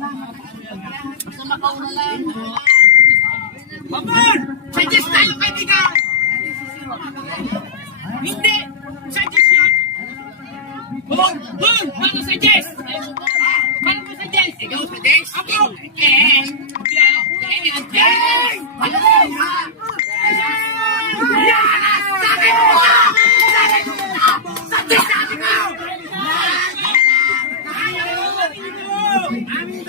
Basta makauna lang. Babon! Suggest tayo kaibigan! Hindi! Suggest yun! Bon! Bon! Paano suggest? Paano mo suggest? Ikaw suggest? Ako! Amin